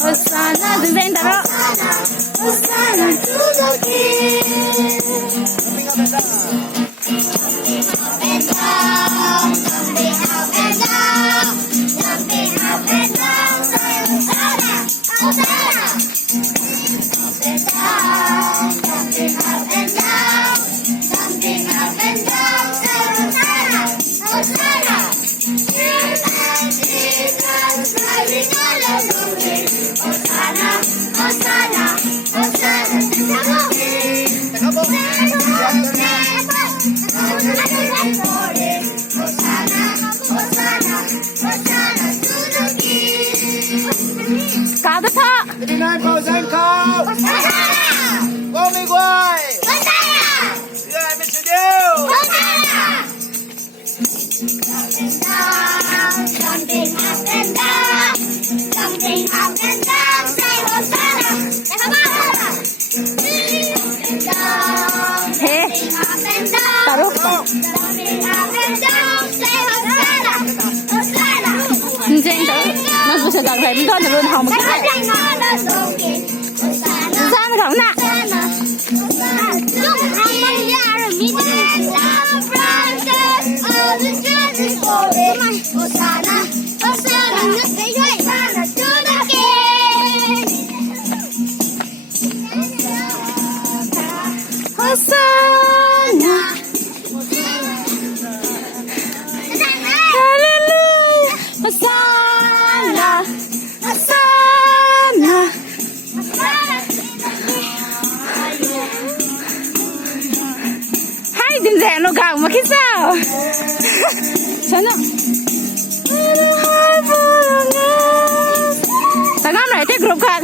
Hosanna, dừng lên đó. Hosanna to the King. And down, jumping up and down, jumping up and down, say Hosanna, Hosanna. Up and down, jumping up and down, jumping up and down, say Hosanna, Hosanna. Jesus, driving all alone. Hosanna, Hosanna, Hosanna to the King. Hosanna, Hosanna, Hosanna to the King. Cao tất thọ. 99% cao. Hosanna. Vô mi quay. Hosanna. Người mình chịu điêu. Hosanna. Jumping up and down, jumping up and down, say Hosanna, Hosanna. Jumping up and down, jumping up and down, say Hosanna, Hosanna. 인생 nó vừa sẽ gặp phải con luôn hỏng một cái Hosanna. sao mà hỏng nè Chúc hai con nhà rồi mi đi. Hosanna, Hosanna, nước thế giới. Hosanna to the King. Hosanna Hallelujah Hosanna Hosanna hai đừng rẻ nó gạo mà cái sao sao nó ta ngắm lại cái group khác